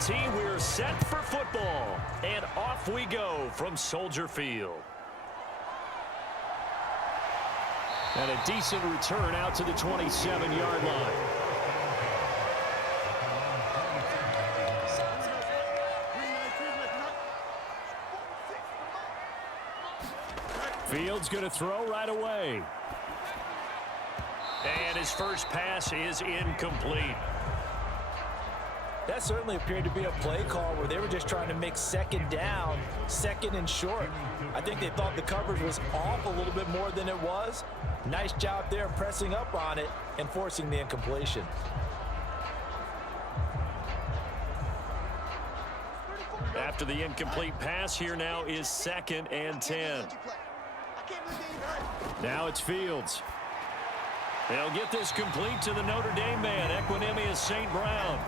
T, we're set for football. And off we go from Soldier Field. And a decent return out to the 27-yard line. Fields going to throw right away. And his first pass is incomplete. That certainly appeared to be a play call where they were just trying to make second down, second and short. I think they thought the coverage was off a little bit more than it was. Nice job there pressing up on it and forcing the incompletion. After the incomplete pass, here now is 2nd and 10. Now it's Fields. They'll get this complete to the Notre Dame man, Equinemius St. Brown.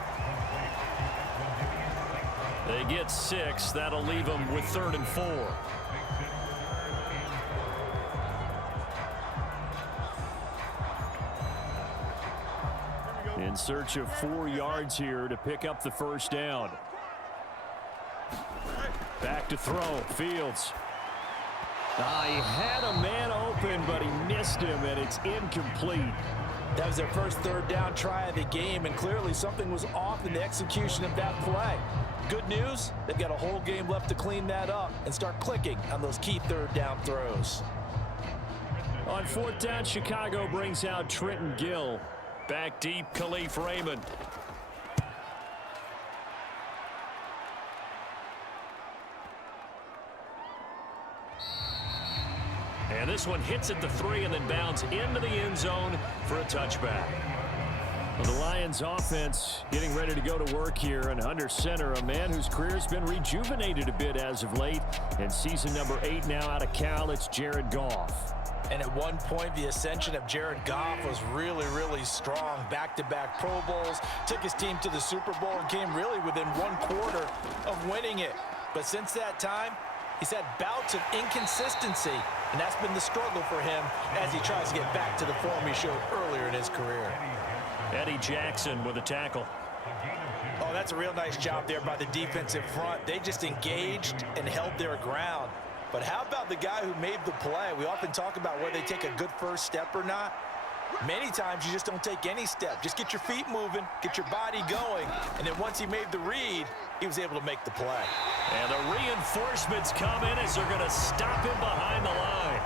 They get 6. That'll leave them with 3rd and 4. In search of 4 yards here to pick up the first down. Back to throw. Fields. He had a man open, but he missed him, and it's incomplete. That was their first 3rd down try of the game, and clearly something was off in the execution of that play. Good news, they've got a whole game left to clean that up and start clicking on those key 3rd down throws. On 4th down, Chicago brings out Trenton Gill. Back deep, Khalif Raymond. And this one hits at the 3 and then bounds into the end zone for a touchback. Well, the Lions offense getting ready to go to work here, and under center, a man whose career has been rejuvenated a bit as of late. And season number 8 now out of Cal, it's Jared Goff. And at one point, the ascension of Jared Goff was really, really strong. Back-to-back Pro Bowls, took his team to the Super Bowl, and came really within 1/4 of winning it. But since that time, he's had bouts of inconsistency, and that's been the struggle for him as he tries to get back to the form he showed earlier in his career. Eddie Jackson with a tackle. Oh, that's a real nice job there by the defensive front. They just engaged and held their ground. But how about the guy who made the play? We often talk about whether they take a good first step or not. Many times you just don't take any step. Just get your feet moving, get your body going, and then once he made the read, he was able to make the play. And the reinforcements come in as they're going to stop him behind the line.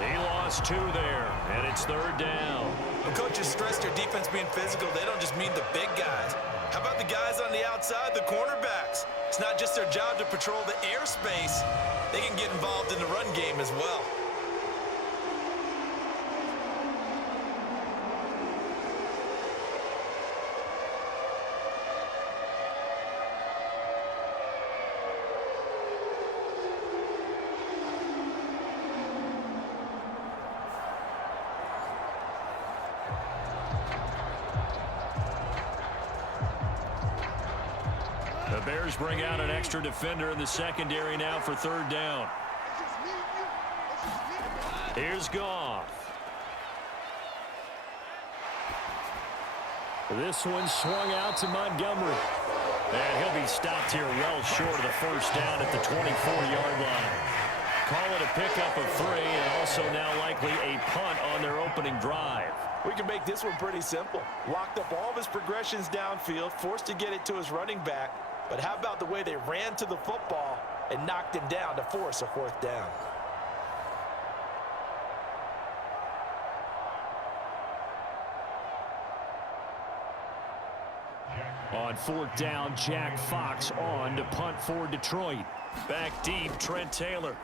He lost 2 there, and it's 3rd down. When coaches stress their defense being physical, they don't just mean the big guys. How about the guys on the outside, the cornerbacks? It's not just their job to patrol the airspace. They can get involved in the run game as well. The Bears bring out an extra defender in the secondary now for 3rd down. Here's Goff. This one swung out to Montgomery. And he'll be stopped here well short of the first down at the 24-yard line. Call it a pickup of 3, and also now likely a punt on their opening drive. We can make this one pretty simple. Locked up all of his progressions downfield, forced to get it to his running back. But how about the way they ran to the football and knocked him down to force a 4th down? On 4th down, Jack Fox on to punt for Detroit. Back deep, Trent Taylor.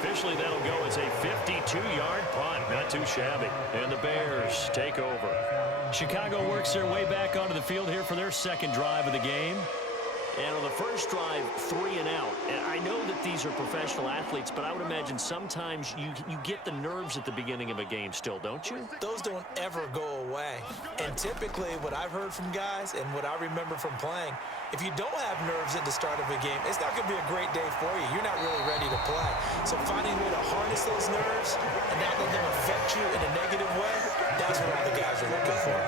Officially, that'll go as a 52-yard punt. Not too shabby. And the Bears take over. Chicago works their way back onto the field here for their 2nd drive of the game. And on the first drive, 3 and out. And I know that these are professional athletes, but I would imagine sometimes you get the nerves at the beginning of a game still, don't you? Those don't ever go away. And typically what I've heard from guys and what I remember from playing, if you don't have nerves at the start of a game, it's not going to be a great day for you. You're not really ready to play. So finding a way to harness those nerves and not let them affect guys are looking for.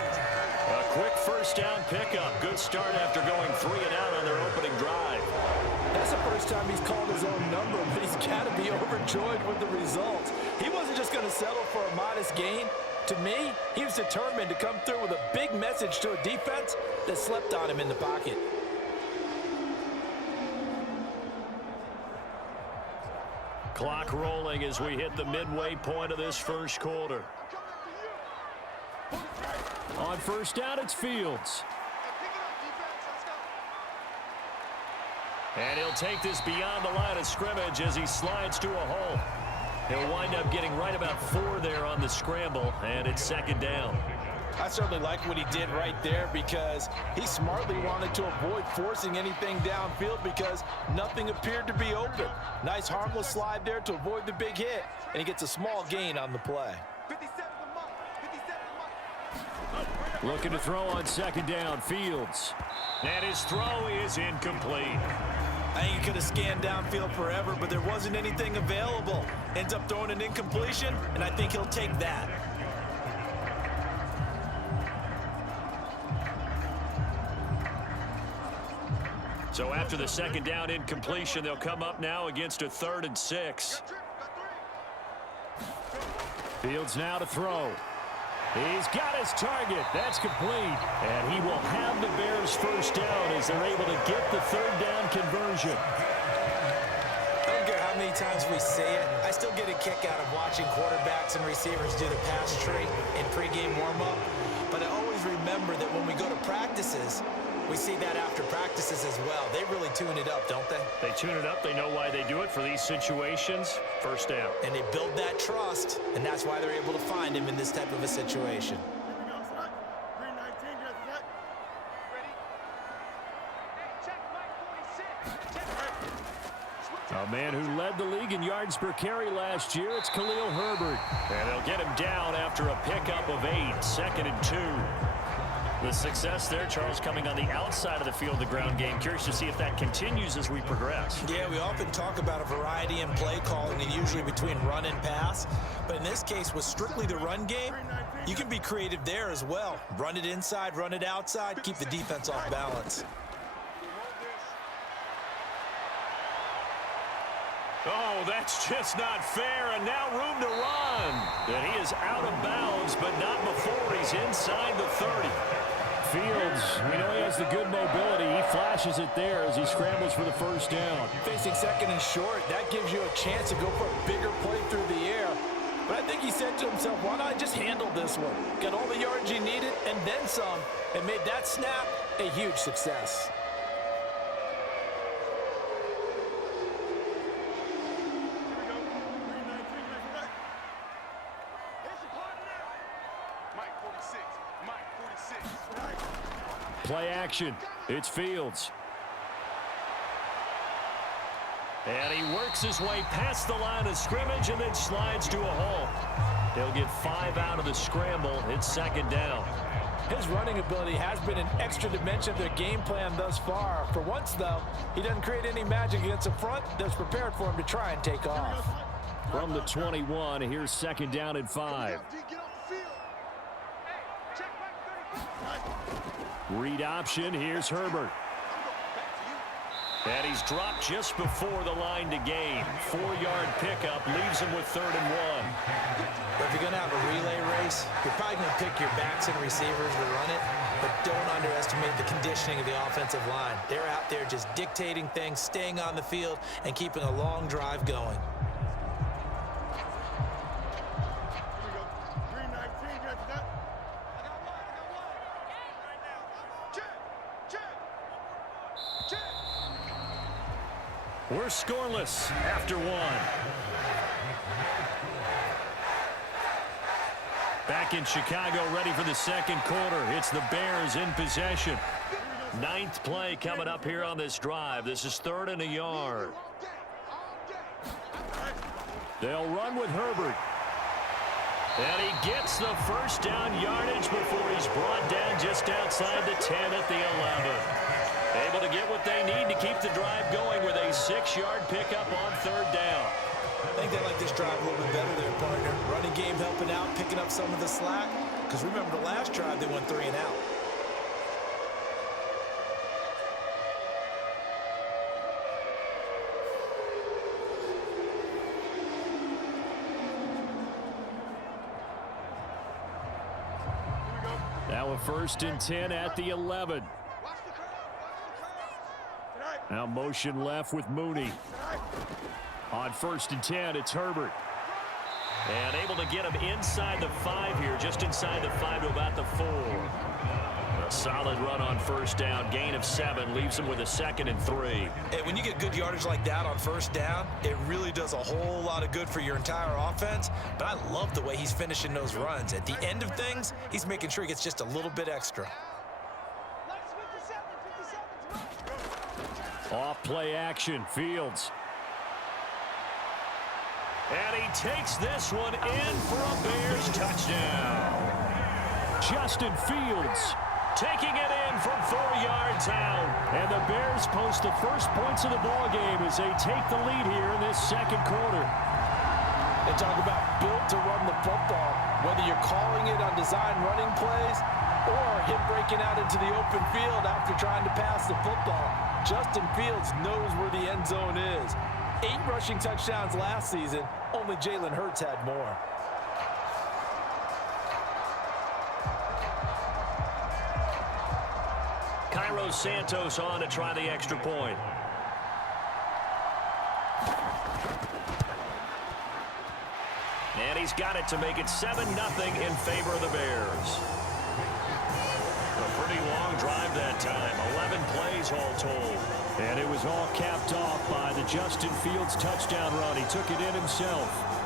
A quick first down pickup. Good start after going 3 and out on their opening drive. That's the first time he's called his own number, but he's got to be overjoyed with the results. He wasn't just going to settle for a modest gain. To me, he was determined to come through with a big message to a defense that slept on him in the pocket. Clock rolling as we hit the midway point of this first quarter. On first down, it's Fields. And he'll take this beyond the line of scrimmage as he slides to a hole. He'll wind up getting right about 4 there on the scramble, and it's second down. I certainly like what he did right there because he smartly wanted to avoid forcing anything downfield because nothing appeared to be open. Nice harmless slide there to avoid the big hit, and he gets a small gain on the play. Looking to throw on second down, Fields. And his throw is incomplete. I think he could have scanned downfield forever, but there wasn't anything available. Ends up throwing an incompletion, and I think he'll take that. So after the second down incompletion, they'll come up now against a 3rd and 6. Fields now to throw. He's got his target. That's complete. And he will have the Bears first down as they're able to get the 3rd down conversion. I don't care how many times we say it, I still get a kick out of watching quarterbacks and receivers do the pass tree in pregame warm-up. But I always remember that when we go to practices, we see that after practices as well. They really tune it up, don't they? They tune it up. They know why they do it for these situations. First down. And they build that trust, and that's why they're able to find him in this type of a situation. A man who led the league in yards per carry last year, it's Khalil Herbert. And they'll get him down after a pickup of 8, 2nd and 2. The success there, Charles, coming on the outside of the field, the ground game. Curious to see if that continues as we progress. Yeah, we often talk about a variety in play calling and usually between run and pass. But in this case, with strictly the run game, you can be creative there as well. Run it inside, run it outside, keep the defense off balance. Oh, that's just not fair, and now room to run. And he is out of bounds, but not before he's inside the 30. Fields, we know he has the good mobility. He flashes it there as he scrambles for the first down. Facing 2nd and short, that gives you a chance to go for a bigger play through the air. But I think he said to himself, why not just handle this one? Get all the yards you needed and then some, and made that snap a huge success. Play action. It's Fields. And he works his way past the line of scrimmage and then slides to a hole. He'll get 5 out of the scramble. It's second down. His running ability has been an extra dimension of their game plan thus far. For once, though, he doesn't create any magic against the front that's prepared for him to try and take off. From the 21, here's second down and 5. Read option, here's Herbert. And he's dropped just before the line to gain. 4-yard pickup leaves him with 3rd and 1. But if you're going to have a relay race, you're probably going to pick your backs and receivers to run it, but don't underestimate the conditioning of the offensive line. They're out there just dictating things, staying on the field, and keeping a long drive going. We're scoreless after 1. Back in Chicago, ready for the second quarter. It's the Bears in possession. 9th play coming up here on this drive. This is 3rd and a yard. They'll run with Herbert. And he gets the first down yardage before he's brought down just outside the 10 at the 11. Able to get what they need to keep the drive going with a 6-yard pickup on 3rd down. I think they like this drive a little bit better there, partner. Running game helping out, picking up some of the slack. because remember the last drive they went 3 and out. Now a 1st and 10 at the 11. Now motion left with Mooney. On 1st and 10, it's Herbert. And able to get him inside the 5 here, just inside the 5 to about the 4. A solid run on 1st down, gain of 7, leaves him with a 2nd and 3. Hey, when you get good yardage like that on 1st down, it really does a whole lot of good for your entire offense. But I love the way he's finishing those runs. At the end of things, he's making sure he gets just a little bit extra. Off play action, Fields. And he takes this one in for a Bears touchdown. Justin Fields taking it in from 4 yards out. And the Bears post the first points of the ballgame as they take the lead here in this 2nd quarter. They talk about built to run the football. Whether you're calling it on design running plays or him breaking out into the open field after trying to pass the football, Justin Fields knows where the end zone is. 8 rushing touchdowns last season. Only Jalen Hurts had more. Cairo Santos on to try the extra point. And he's got it to make it 7-0 in favor of the Bears. A pretty long drive that time. 11 plays all told. And it was all capped off by the Justin Fields touchdown run. He took it in himself.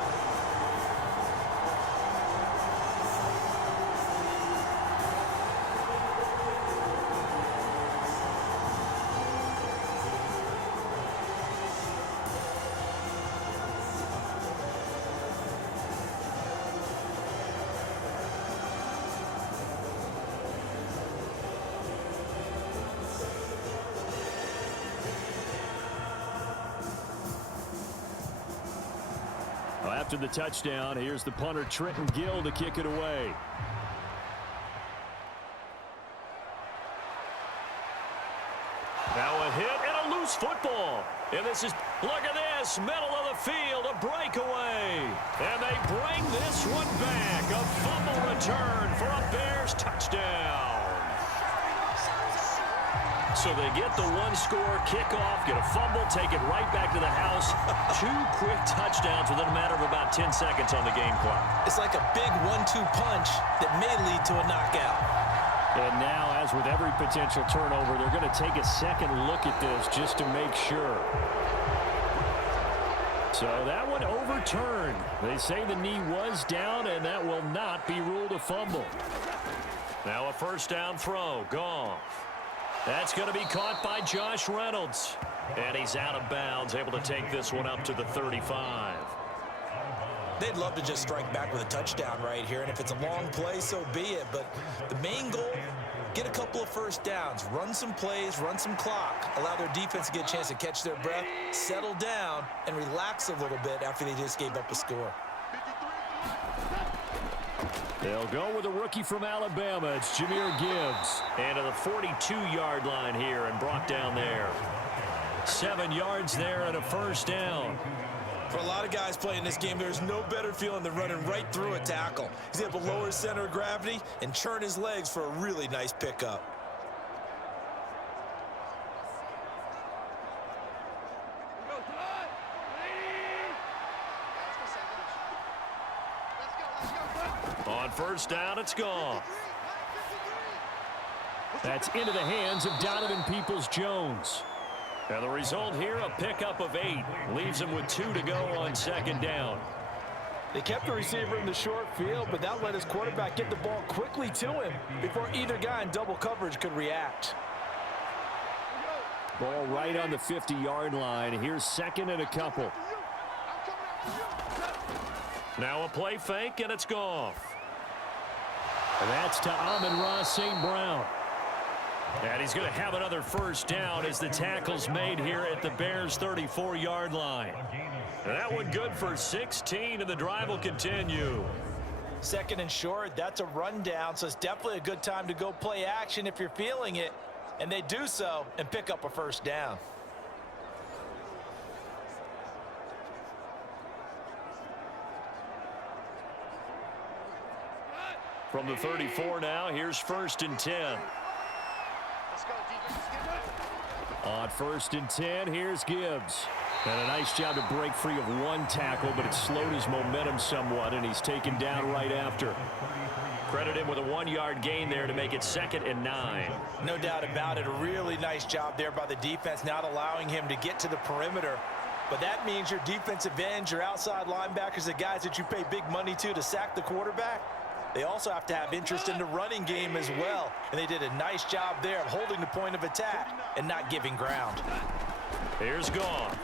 After the touchdown, here's the punter Trenton Gill to kick it away. Now a hit and a loose football. And this is, look at this, middle of the field, a breakaway. And they bring this one back. A fumble return for a Bears touchdown. So they get the 1-score kickoff, get a fumble, take it right back to the house. 2 quick touchdowns within a matter of about 10 seconds on the game clock. It's like a big 1-2 punch that may lead to a knockout. And now, as with every potential turnover, they're going to take a second look at this just to make sure. So that one overturned. They say the knee was down, and that will not be ruled a fumble. Now a 1st down throw, Goff. That's going to be caught by Josh Reynolds. And he's out of bounds, able to take this one up to the 35. They'd love to just strike back with a touchdown right here, and if it's a long play, so be it. But the main goal, get a couple of 1st downs, run some plays, run some clock, allow their defense to get a chance to catch their breath, settle down, and relax a little bit after they just gave up a score. They'll go with a rookie from Alabama. It's Jahmyr Gibbs. And to the 42-yard line here and brought down there. 7 yards there and a 1st down. For a lot of guys playing this game, there's no better feeling than running right through a tackle. He's able to lower his center of gravity and churn his legs for a really nice pickup. On 1st down, it's gone. That's into the hands of Donovan Peoples-Jones. And the result here, a pickup of 8. Leaves him with 2 to go on 2nd down. They kept the receiver in the short field, but that let his quarterback get the ball quickly to him before either guy in double coverage could react. Ball right on the 50-yard line. Here's 2nd and a couple. Now a play fake, and it's Goff. And that's to Amon-Ra St. Brown. And he's going to have another 1st down as the tackle's made here at the Bears' 34-yard line. And that one good for 16, and the drive will continue. Second and short, that's a rundown, so it's definitely a good time to go play action if you're feeling it. And they do so and pick up a first down. From the 34 now, here's 1st and 10. On 1st and 10, here's Gibbs. And a nice job to break free of one tackle, but it slowed his momentum somewhat, and he's taken down right after. Credit him with a 1-yard gain there to make it 2nd and 9. No doubt about it. A really nice job there by the defense, not allowing him to get to the perimeter. But that means your defensive ends, your outside linebackers, the guys that you pay big money to sack the quarterback, they also have to have interest in the running game as well. And they did a nice job there of holding the point of attack and not giving ground. Here's Gone.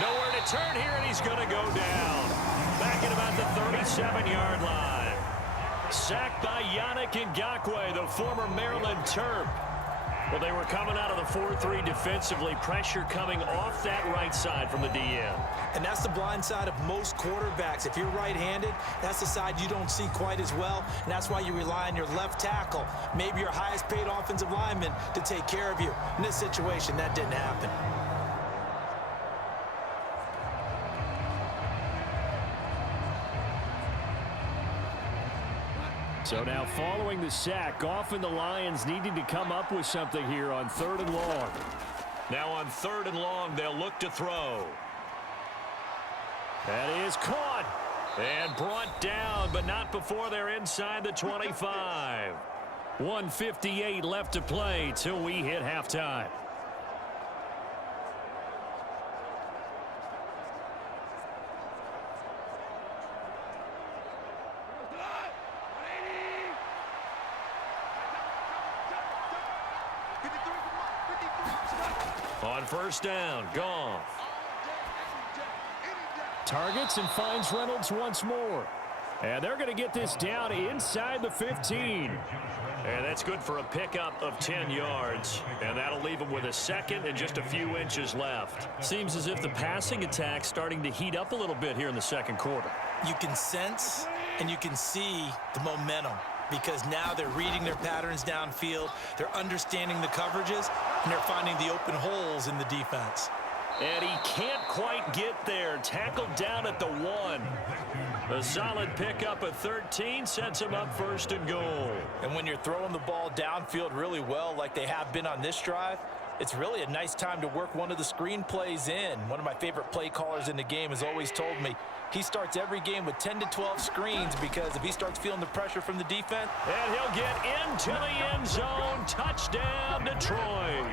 Nowhere to turn here, and he's going to go down. Back at about the 37-yard line. Sacked by Yannick Ngakoue, the former Maryland Terp. Well, they were coming out of the 4-3 defensively. Pressure coming off that right side from the DN. And that's the blind side of most quarterbacks. If you're right-handed, that's the side you don't see quite as well. And that's why you rely on your left tackle, maybe your highest-paid offensive lineman, to take care of you. In this situation, that didn't happen. So now following the sack, Goff and the Lions needing to come up with something here on 3rd and long. Now on 3rd and long, they'll look to throw. That is caught and brought down, but not before they're inside the 25. 1:58 left to play till we hit halftime. On 1st down, Goff. Targets and finds Reynolds once more. And they're going to get this down inside the 15. And that's good for a pickup of 10 yards. And that'll leave them with a 2nd and just a few inches left. Seems as if the passing attack's starting to heat up a little bit here in the 2nd quarter. You can sense and you can see the momentum, because now they're reading their patterns downfield, they're understanding the coverages, and they're finding the open holes in the defense. And he can't quite get there. Tackled down at the 1. A solid pickup of 13 sets him up 1st and goal. And when you're throwing the ball downfield really well like they have been on this drive, it's really a nice time to work one of the screen plays in. One of my favorite play callers in the game has always told me he starts every game with 10 to 12 screens, because if he starts feeling the pressure from the defense. And he'll get into the end zone. Touchdown, Detroit.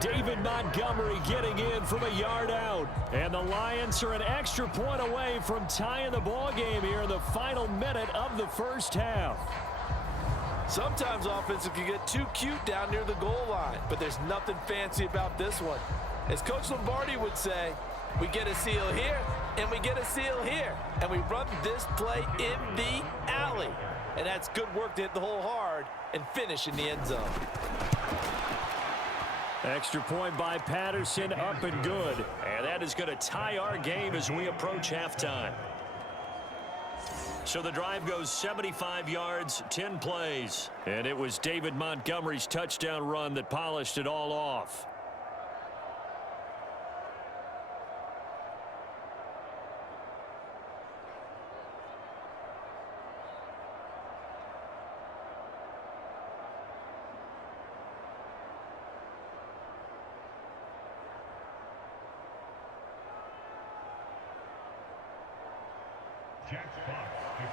David Montgomery getting in from a yard out. And the Lions are an extra point away from tying the ball game here in the final minute of the 1st half. Sometimes offenses can get too cute down near the goal line, but there's nothing fancy about this one. As Coach Lombardi would say, we get a seal here, and we get a seal here, and we run this play in the alley. And that's good work to hit the hole hard and finish in the end zone. Extra point by Patterson, up and good. And that is going to tie our game as we approach halftime. So the drive goes 75 yards, 10 plays. And it was David Montgomery's touchdown run that polished it all off.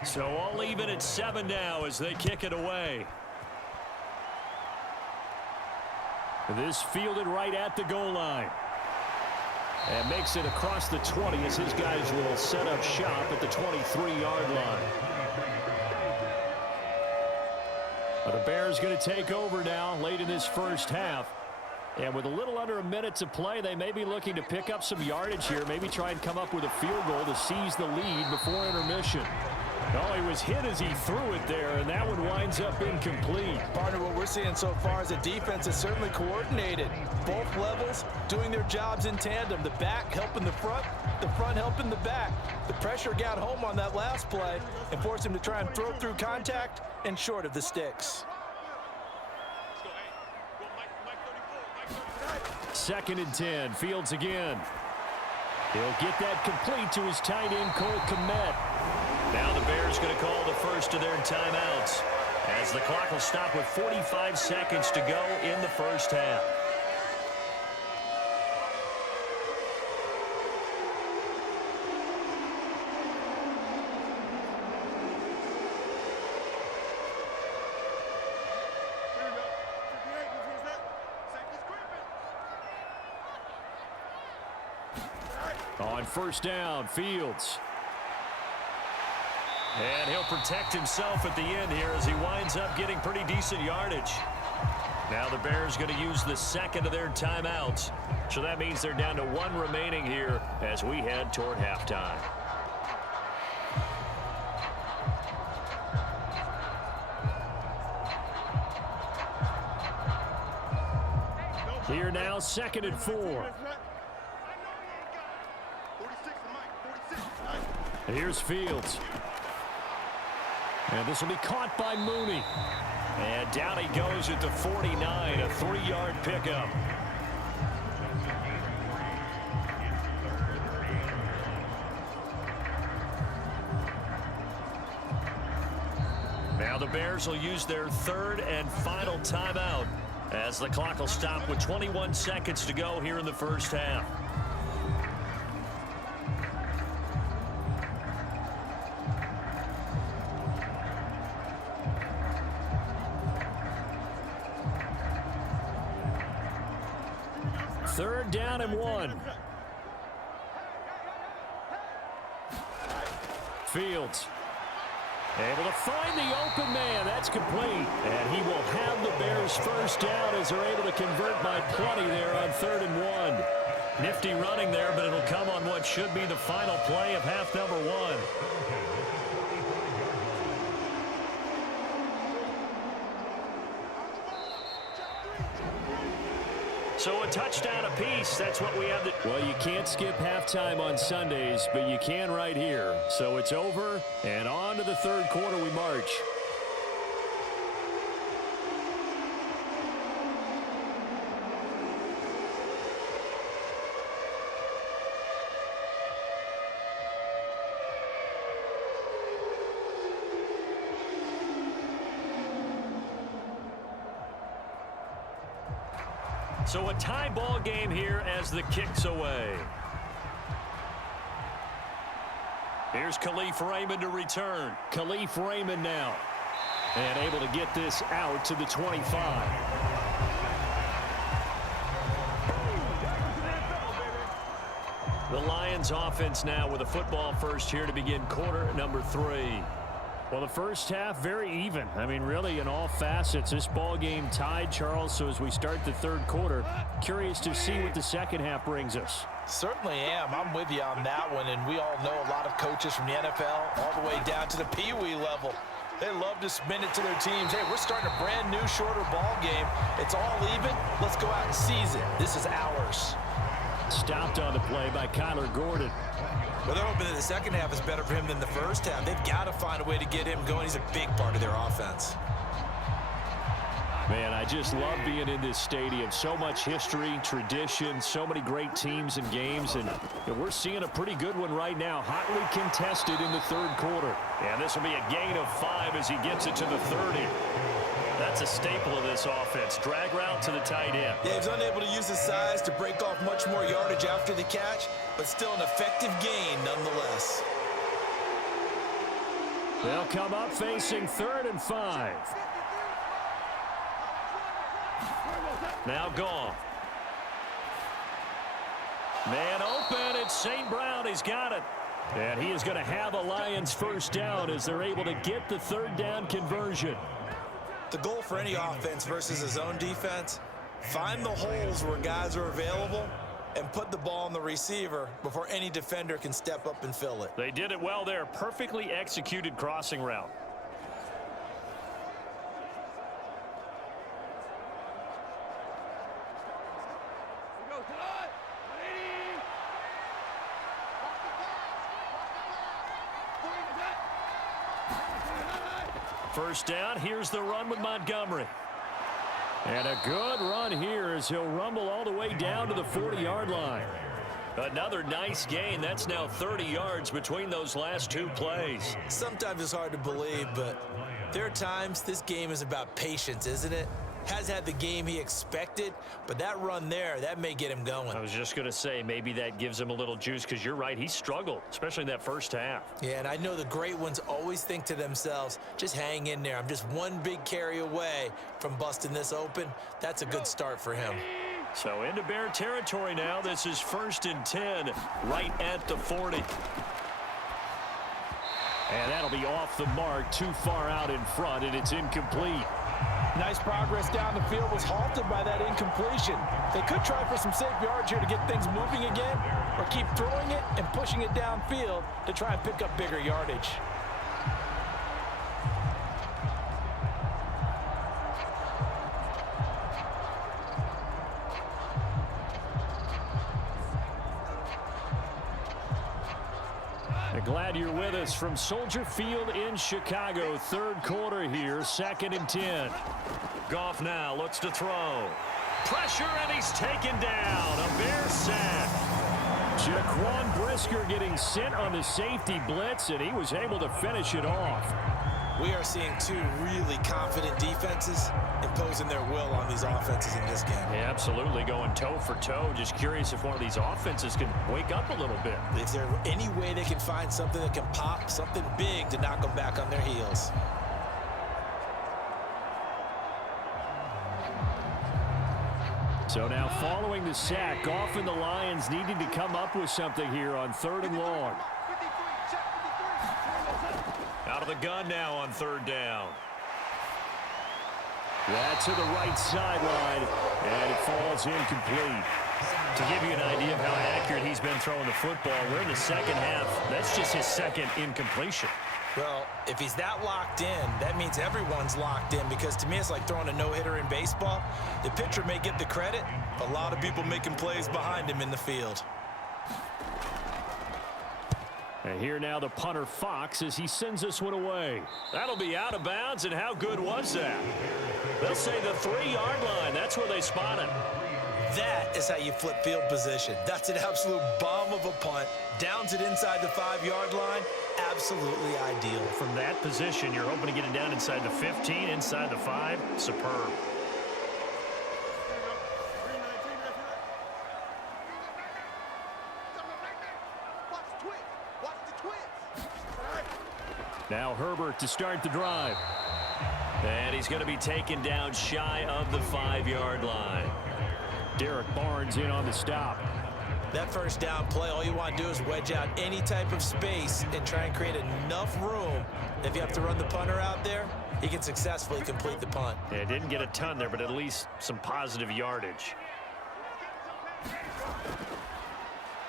So all even at 7 now as they kick it away. This fielded right at the goal line. And makes it across the 20 as his guys will set up shop at the 23-yard line. The Bears going to take over now late in this 1st half. And with a little under a minute to play, they may be looking to pick up some yardage here, maybe try and come up with a field goal to seize the lead before intermission. Oh, he was hit as he threw it there, and that one winds up incomplete. Partner, what we're seeing so far is a defense is certainly coordinated. Both levels doing their jobs in tandem. The back helping the front helping the back. The pressure got home on that last play and forced him to try and throw through contact and short of the sticks. 2nd and 10, Fields again. He'll get that complete to his tight end, Cole Kmet. Now the Bears going to call the first of their timeouts as the clock will stop with 45 seconds to go in the first half. On 1st down, Fields. And he'll protect himself at the end here as he winds up getting pretty decent yardage. Now the Bears going to use the 2nd of their timeouts. So that means they're down to 1 remaining here as we head toward halftime. Here now, 2nd and 4. Here's Fields. And this will be caught by Mooney. And down he goes at the 49, a 3-yard pickup. Now the Bears will use their 3rd and final timeout as the clock will stop with 21 seconds to go here in the first half. Third down and 1. Fields able to find the open man. That's complete. And he will have the Bears first down as they're able to convert by plenty there on 3rd and 1. Nifty running there, but it'll come on what should be the final play of half number 1. So a touchdown apiece. That's what we have. Well, you can't skip halftime on Sundays, but you can right here. So it's over, and on to the 3rd quarter we march. So a tie ball game here as the kick's away. Here's Khalif Raymond to return. Khalif Raymond now. And able to get this out to the 25. The Lions offense now with a football first here to begin quarter number 3. Well, the first half, very even. I mean, really, in all facets, this ball game tied, Charles. So as we start the 3rd quarter, curious to see what the second half brings us. Certainly am. I'm with you on that one. And we all know a lot of coaches from the NFL all the way down to the Pee Wee level. They love to spin it to their teams. Hey, we're starting a brand new, shorter ball game. It's all even. Let's go out and seize it. This is ours. Stopped on the play by Kyler Gordon. Well, they're hoping that the second half is better for him than the first half. They've got to find a way to get him going. He's a big part of their offense. Man, I just love being in this stadium. So much history, tradition, so many great teams and games, and we're seeing a pretty good one right now. Hotly contested in the 3rd quarter. And this will be a gain of 5 as he gets it to the 30. That's a staple of this offense. Drag route to the tight end. Yeah, he's unable to use his size to break off much more yardage after the catch, but still an effective gain nonetheless. They'll come up facing 3rd and 5. Now Goff. Man open. It's St. Brown. He's got it. And he is going to have a Lions first down as they're able to get the 3rd down conversion. The goal for any offense versus a zone defense, find the holes where guys are available and put the ball on the receiver before any defender can step up and fill it. They did it well there. Perfectly executed crossing route. First down, here's the run with Montgomery. And a good run here as he'll rumble all the way down to the 40-yard line. Another nice gain. That's now 30 yards between those last two plays. Sometimes it's hard to believe, but there are times this game is about patience, isn't it? Has had the game he expected, but that run there, that may get him going. I was just going to say, maybe that gives him a little juice, because you're right, he struggled, especially in that first half. Yeah, and I know the great ones always think to themselves, just hang in there. I'm just one big carry away from busting this open. That's a good start for him. So into Bear territory now. This is 1st and 10, right at the 40. And that'll be off the mark, too far out in front, and it's incomplete. Nice progress down the field, was halted by that incompletion. They could try for some safe yards here to get things moving again, or keep throwing it and pushing it downfield to try and pick up bigger yardage. Glad you're with us from Soldier Field in Chicago. Third quarter here, 2nd and 10. Goff now looks to throw. Pressure, and he's taken down. A Bear sack. Jaquan Brisker getting sent on the safety blitz, and he was able to finish it off. We are seeing two really confident defenses imposing their will on these offenses in this game. Yeah, absolutely, going toe for toe. Just curious if one of these offenses can wake up a little bit. Is there any way they can find something that can pop, something big to knock them back on their heels? So now following the sack, Goff and the Lions needing to come up with something here on 3rd and long. Out of the gun now on 3rd down. That's to the right sideline, and it falls incomplete. To give you an idea of how accurate he's been throwing the football, we're in the second half. That's just his second incompletion. Well, if he's that locked in, that means everyone's locked in, because to me it's like throwing a no-hitter in baseball. The pitcher may get the credit, but a lot of people making plays behind him in the field. And here now the punter Fox as he sends this one away. That'll be out of bounds, and how good was that? They'll say the 3-yard line. That's where they spot it. That is how you flip field position. That's an absolute bomb of a punt. Downs it inside the 5-yard line. Absolutely ideal. From that position, you're hoping to get it down inside the 15, inside the 5. Superb. Now Herbert to start the drive. And he's going to be taken down shy of the 5-yard line. Derek Barnes in on the stop. That first down play, all you want to do is wedge out any type of space and try and create enough room. If you have to run the punter out there, he can successfully complete the punt. Yeah, didn't get a ton there, but at least some positive yardage.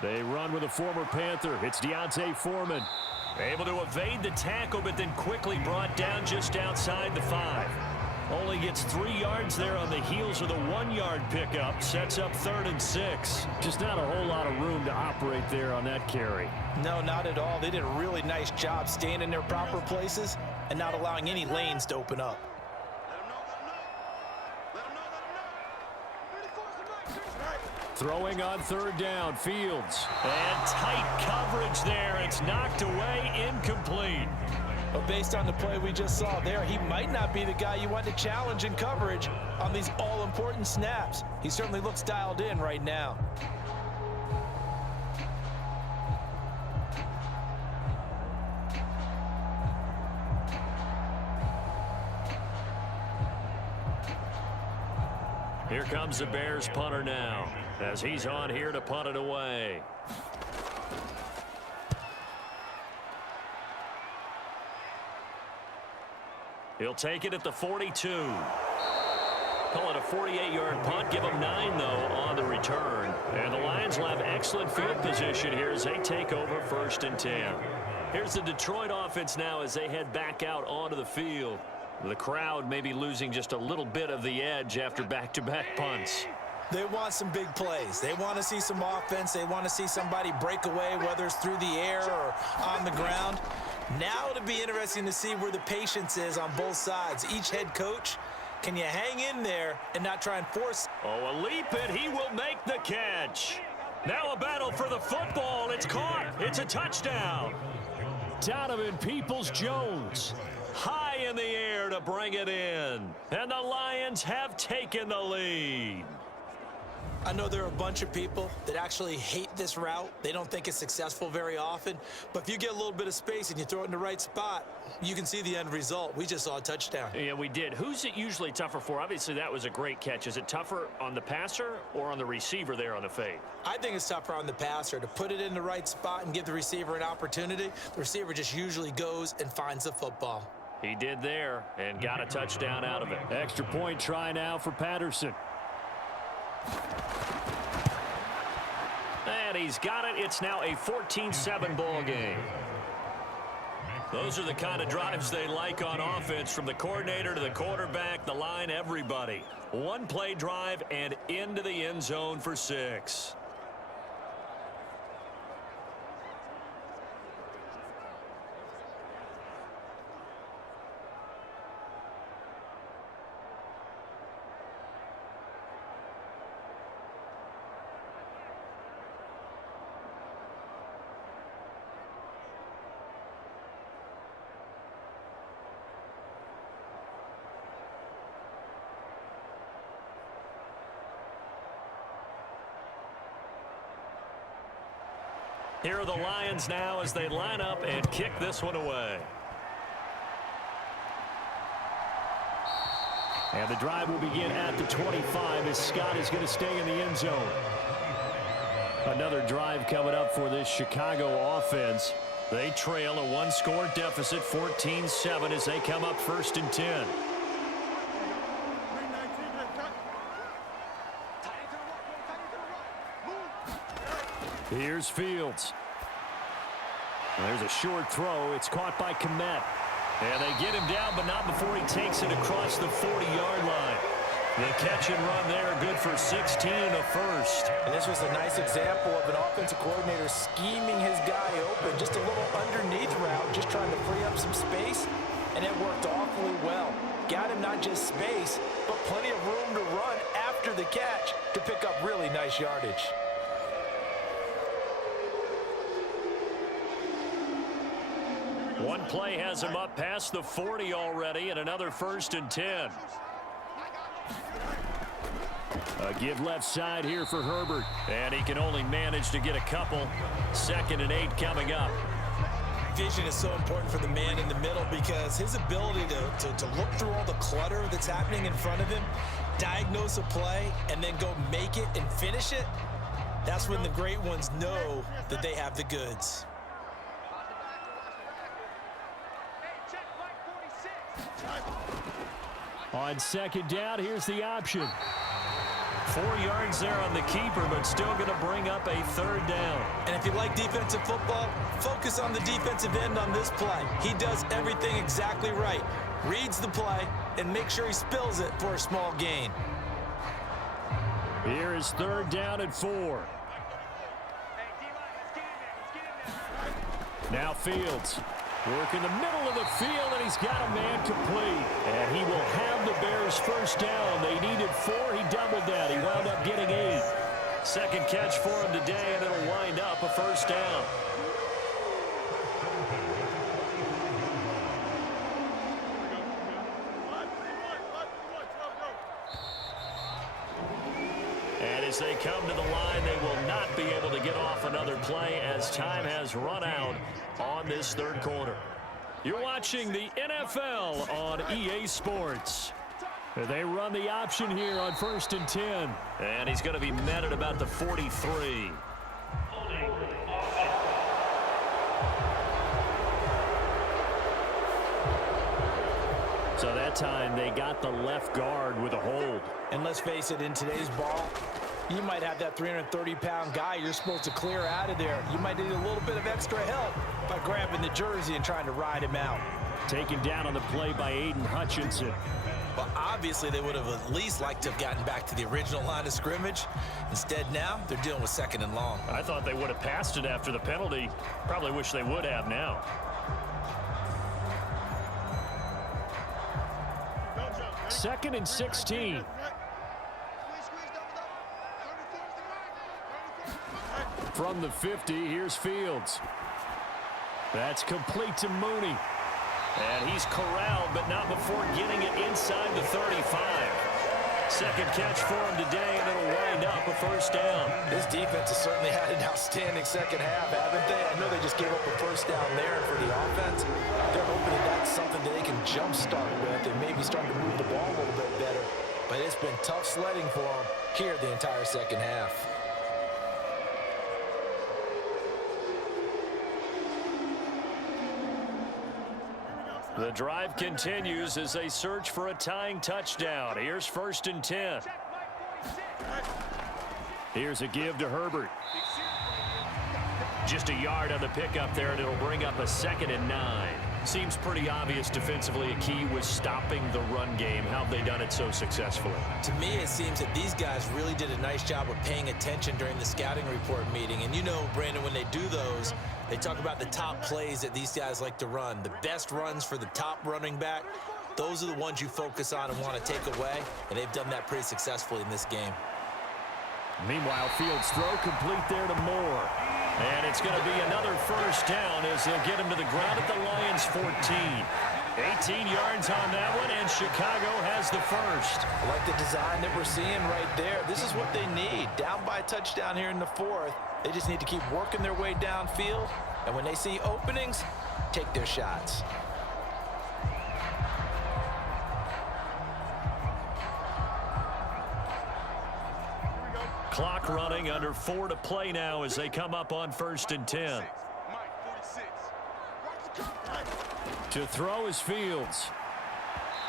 They run with a former Panther. It's Deontay Foreman. Able to evade the tackle, but then quickly brought down just outside the 5. Only gets 3 yards there on the heels of the 1-yard pickup. Sets up 3rd and 6. Just not a whole lot of room to operate there on that carry. No, not at all. They did a really nice job staying in their proper places and not allowing any lanes to open up. Throwing on 3rd down, Fields. And tight coverage there. It's knocked away, incomplete. But based on the play we just saw there, he might not be the guy you want to challenge in coverage on these all-important snaps. He certainly looks dialed in right now. Here comes the Bears punter now, as he's on here to punt it away. He'll take it at the 42. Call it a 48-yard punt. Give them 9, though, on the return. And the Lions will have excellent field position here as they take over 1st and 10. Here's the Detroit offense now as they head back out onto the field. The crowd may be losing just a little bit of the edge after back-to-back punts. They want some big plays. They want to see some offense. They want to see somebody break away, whether it's through the air or on the ground. Now it'll be interesting to see where the patience is on both sides. Each head coach, can you hang in there and not try and force? Oh, a leap, and he will make the catch. Now a battle for the football. It's caught. It's a touchdown. Donovan Peoples-Jones high in the air to bring it in. And the Lions have taken the lead. I know there are a bunch of people that actually hate this route. They don't think it's successful very often. But if you get a little bit of space and you throw it in the right spot, you can see the end result. We just saw a touchdown. Yeah, we did. Who's it usually tougher for? Obviously, that was a great catch. Is it tougher on the passer or on the receiver there on the fade? I think it's tougher on the passer to put it in the right spot and give the receiver an opportunity. The receiver just usually goes and finds the football. He did there and got a touchdown out of it. Extra point try now for Patterson. And he's got it. It's now a 14-7 ball game. Those are the kind of drives they like on offense, from the coordinator to the quarterback, the line, everybody. One play drive and into the end zone for 6. Here are the Lions now as they line up and kick this one away. And the drive will begin at the 25 as Scott is going to stay in the end zone. Another drive coming up for this Chicago offense. They trail a one-score deficit, 14-7, as they come up 1st and 10. Here's Fields. There's a short throw. It's caught by Kmet. And they get him down, but not before he takes it across the 40-yard line. The catch and run there, good for 16 and a first. And this was a nice example of an offensive coordinator scheming his guy open. Just a little underneath route, just trying to free up some space. And it worked awfully well. Got him not just space, but plenty of room to run after the catch to pick up really nice yardage. One play has him up past the 40 already, and another 1st and 10. A give left side here for Herbert, and he can only manage to get a couple. 2nd and 8 coming up. Vision is so important for the man in the middle because his ability to look through all the clutter that's happening in front of him, diagnose a play, and then go make it and finish it, that's when the great ones know that they have the goods. On 2nd down, here's the option. 4 yards there on the keeper, but still going to bring up a 3rd down. And if you like defensive football, focus on the defensive end on this play. He does everything exactly right. Reads the play and makes sure he spills it for a small gain. Here is 3rd down and 4. Now Fields. Work in the middle of the field, and he's got a man complete. And he will have the Bears 1st down. They needed 4. He doubled that. He wound up getting 8. 2nd catch for him today, and it'll wind up a 1st down. And as they come to the line, they will not be able to get off another play as time has run out on this 3rd quarter. You're watching the NFL on EA Sports. They run the option here on 1st and 10. And he's going to be met at about the 43. So that time they got the left guard with a hold. And let's face it, in today's ball, you might have that 330-pound guy you're supposed to clear out of there. You might need a little bit of extra help by grabbing the jersey and trying to ride him out. Taken down on the play by Aiden Hutchinson. Well, obviously, they would have at least liked to have gotten back to the original line of scrimmage. Instead, now, they're dealing with 2nd and long. I thought they would have passed it after the penalty. Probably wish they would have now. Second and 16. From the 50, here's Fields. That's complete to Mooney. And he's corralled, but not before getting it inside the 35. Second catch for him today, and it'll wind up a first down. This defense has certainly had an outstanding second half, haven't they? I know they just gave up a first down there for the offense. They're hoping that that's something that they can jumpstart with and maybe start to move the ball a little bit better. But it's been tough sledding for them here the entire second half. The drive continues as they search for a tying touchdown. Here's 1st and 10. Here's a give to Herbert. Just a yard on the pickup there, and it'll bring up a 2nd and 9. Seems pretty obvious defensively a key was stopping the run game. How have they done it so successfully? To me, it seems that these guys really did a nice job of paying attention during the scouting report meeting. And you know, Brandon, when they do those, they talk about the top plays that these guys like to run. The best runs for the top running back, those are the ones you focus on and want to take away. And they've done that pretty successfully in this game. Meanwhile, Fields' throw complete there to Moore. And it's going to be another first down as they'll get him to the ground at the Lions' 14. 18 yards on that one, and Chicago has the first. I like the design that we're seeing right there. This is what they need. Down by a touchdown here in the 4th. They just need to keep working their way downfield. And when they see openings, take their shots. Clock running, under 4 to play now as they come up on 1st and 10. To throw is Fields.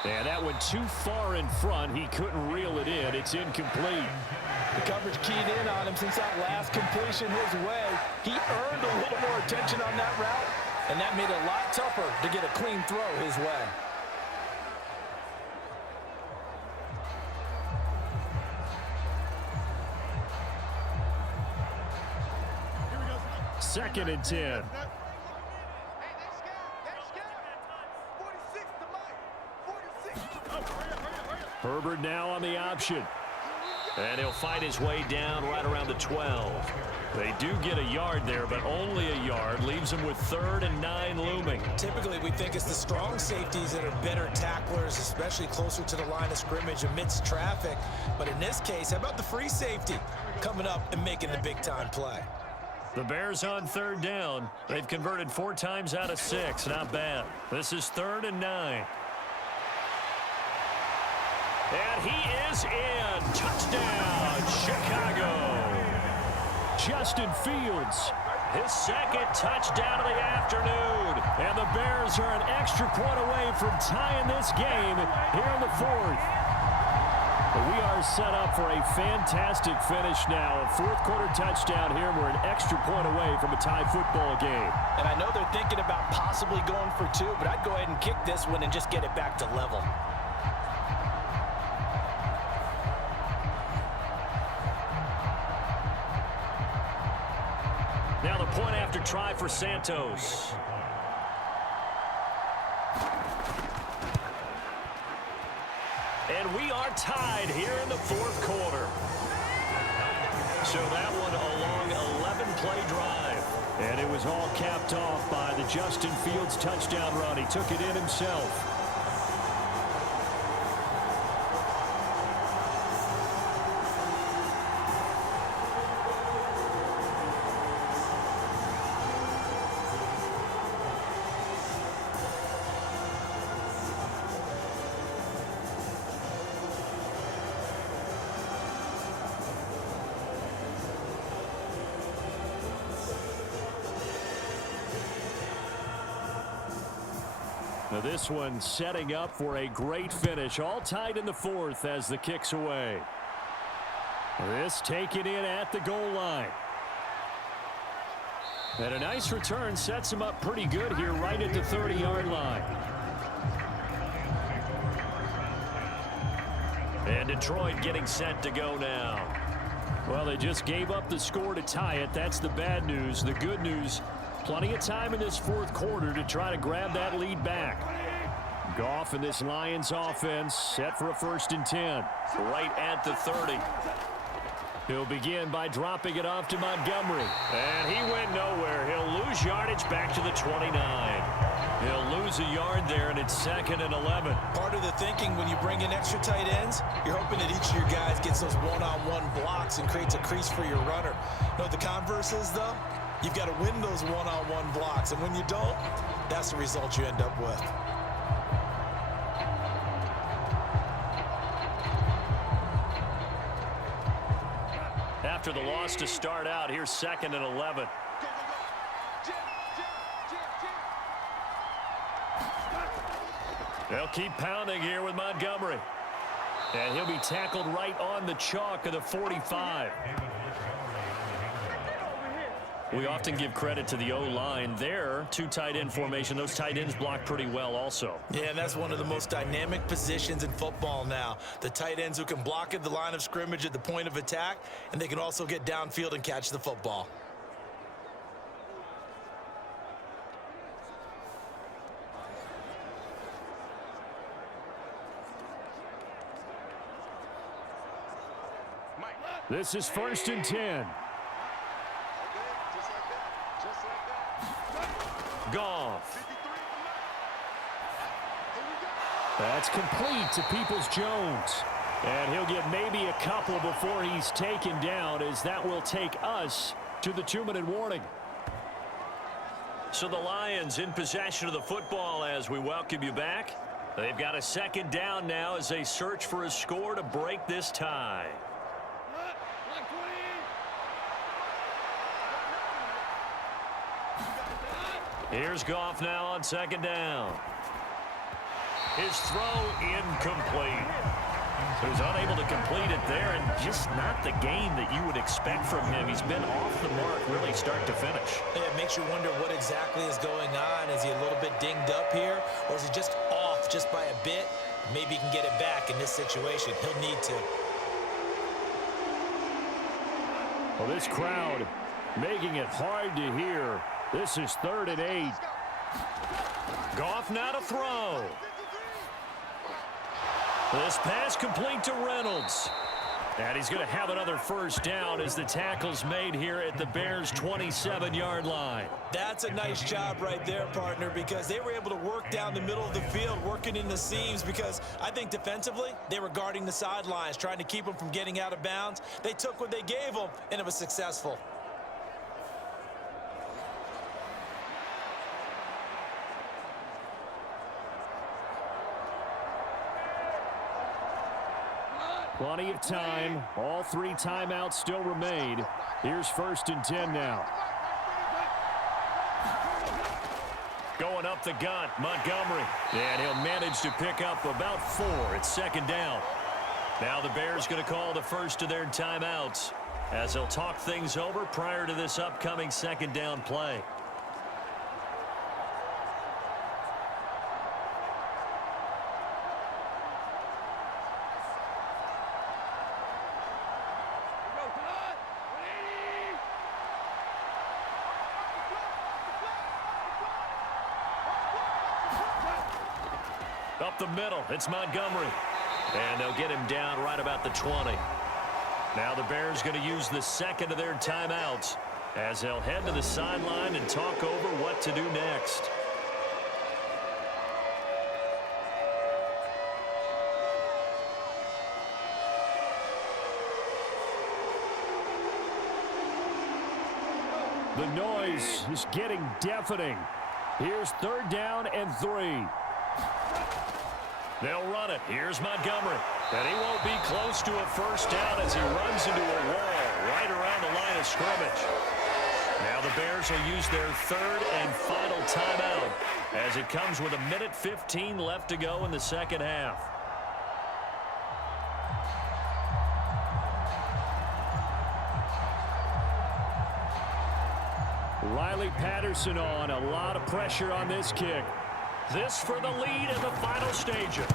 And that went too far in front. He couldn't reel it in. It's incomplete. The coverage keyed in on him since that last completion his way. He earned a little more attention on that route, and that made it a lot tougher to get a clean throw his way. 2nd and 10. Herbert now on the option. And he'll fight his way down right around the 12. They do get a yard there, but only a yard. Leaves them with 3rd and 9 looming. Typically, we think it's the strong safeties that are better tacklers, especially closer to the line of scrimmage amidst traffic. But in this case, how about the free safety coming up and making the big-time play? The Bears on 3rd down. They've converted 4 times out of 6. Not bad. This is 3rd and 9. And he is in. Touchdown, Chicago. Justin Fields, his 2nd touchdown of the afternoon. And the Bears are an extra point away from tying this game here in the 4th. But we are set up for a fantastic finish now. A 4th quarter touchdown here. We're an extra point away from a tie football game. And I know they're thinking about possibly going for 2, but I'd go ahead and kick this one and just get it back to level. Now the point after try for Santos. And we are tied here in the 4th quarter. So that one a long 11-play drive. And it was all capped off by the Justin Fields touchdown run. He took it in himself. Now this one setting up for a great finish. All tied in the fourth as the kick's away. This taken in at the goal line. And a nice return sets him up pretty good here right at the 30-yard line. And Detroit getting set to go now. Well, they just gave up the score to tie it. That's the bad news. The good news, plenty of time in this fourth quarter to try to grab that lead back. Goff and this Lions offense set for a 1st and 10. Right at the 30. He'll begin by dropping it off to Montgomery. And he went nowhere. He'll lose yardage back to the 29. He'll lose a yard there, and it's 2nd and 11. Part of the thinking when you bring in extra tight ends, you're hoping that each of your guys gets those one-on-one blocks and creates a crease for your runner. You know what the converse is, though? You've got to win those one-on-one blocks, and when you don't, that's the result you end up with. After the loss to start out, here's 2nd and 11. They'll keep pounding here with Montgomery. And he'll be tackled right on the chalk of the 45. We often give credit to the O-line there. 2 tight end formation. Those tight ends block pretty well also. Yeah, and that's one of the most dynamic positions in football now. The tight ends who can block at the line of scrimmage at the point of attack, and they can also get downfield and catch the football. This is 1st and 10. Goff. That's complete to Peoples-Jones. And he'll get maybe a couple before he's taken down, as that will take us to the 2-minute warning. So the Lions in possession of the football as we welcome you back. They've got a 2nd down now as they search for a score to break this tie. Here's Goff now on 2nd down. His throw incomplete. He was unable to complete it there, and just not the game that you would expect from him. He's been off the mark really start to finish. Yeah, it makes you wonder what exactly is going on. Is he a little bit dinged up here, or is he just off just by a bit? Maybe he can get it back in this situation. He'll need to. Well, this crowd making it hard to hear. This is 3rd and 8. Goff now to throw. This pass complete to Reynolds. And he's going to have another 1st down as the tackle's made here at the Bears' 27-yard line. That's a nice job right there, partner, because they were able to work down the middle of the field, working in the seams, because I think defensively they were guarding the sidelines, trying to keep them from getting out of bounds. They took what they gave them, and it was successful. Plenty of time. All 3 timeouts still remain. Here's 1st and 10 now. Going up the gut, Montgomery. And he'll manage to pick up about 4. It's 2nd down. Now the Bears going to call the first of their timeouts as they'll talk things over prior to this upcoming 2nd down play. Up the middle, it's Montgomery. And they'll get him down right about the 20. Now the Bears going to use the 2nd of their timeouts as they'll head to the sideline and talk over what to do next. The noise is getting deafening. Here's 3rd down and 3. They'll run it. Here's Montgomery. And he won't be close to a 1st down as he runs into a wall right around the line of scrimmage. Now the Bears will use their third and final timeout as it comes with 1:15 left to go in the second half. Riley Patterson on. A lot of pressure on this kick. This for the lead in the final stages.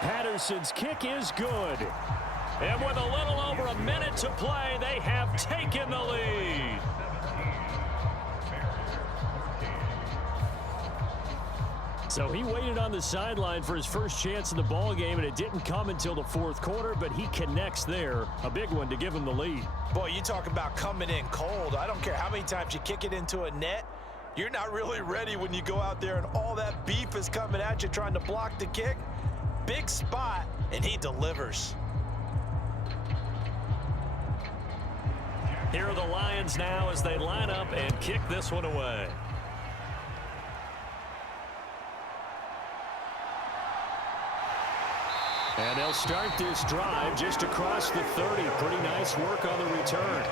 Patterson's kick is good. And with a little over a minute to play, they have taken the lead. So he waited on the sideline for his first chance in the ball game, and it didn't come until the fourth quarter, but he connects there. A big one to give him the lead. Boy, you talk about coming in cold. I don't care how many times you kick it into a net. You're not really ready when you go out there and all that beef is coming at you trying to block the kick. Big spot, and he delivers. Here are the Lions now as they line up and kick this one away. And they'll start this drive just across the 30. Pretty nice work on the return.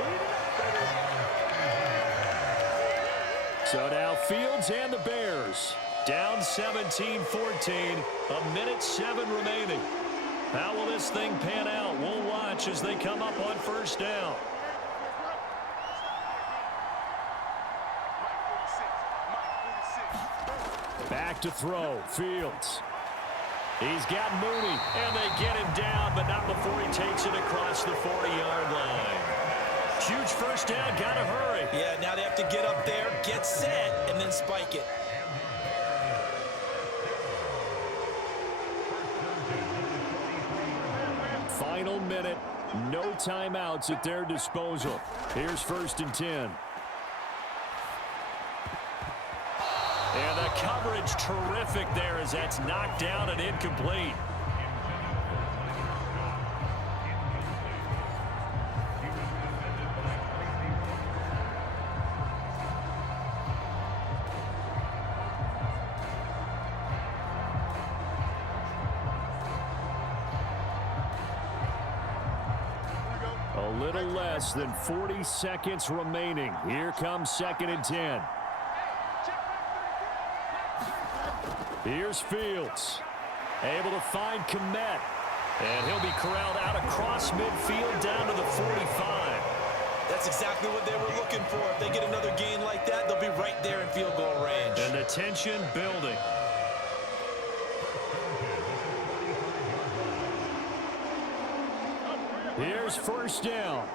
So now Fields and the Bears down 17-14. 1:07 remaining. How will this thing pan out? We'll watch as they come up on first down. Back to throw. Fields. He's got Mooney, and they get him down, but not before he takes it across the 40-yard line. Huge first down, gotta hurry. Yeah, now they have to get up there, get set, and then spike it. Final minute, no timeouts at their disposal. Here's 1st and 10. And the coverage terrific there as that's knocked down and incomplete. A little less than 40 seconds remaining. Here comes 2nd and 10. Here's Fields. Able to find Kmet. And he'll be corralled out across midfield down to the 45. That's exactly what they were looking for. If they get another gain like that, they'll be right there in field goal range. And the tension building. Here's 1st down.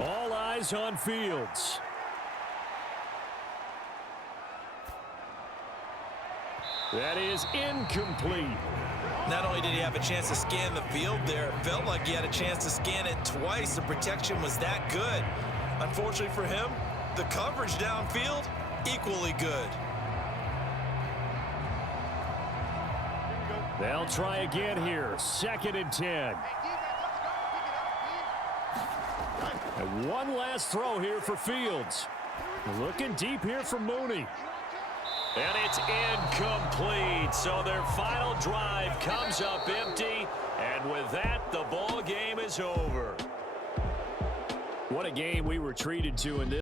All eyes on Fields. That is incomplete. Not only did he have a chance to scan the field there, it felt like he had a chance to scan it twice. The protection was that good. Unfortunately for him, the coverage downfield, equally good. They'll try again here. 2nd and 10. And one last throw here for Fields. Looking deep here for Mooney. And it's incomplete. So their final drive comes up empty. And with that, the ball game is over. What a game we were treated to in this.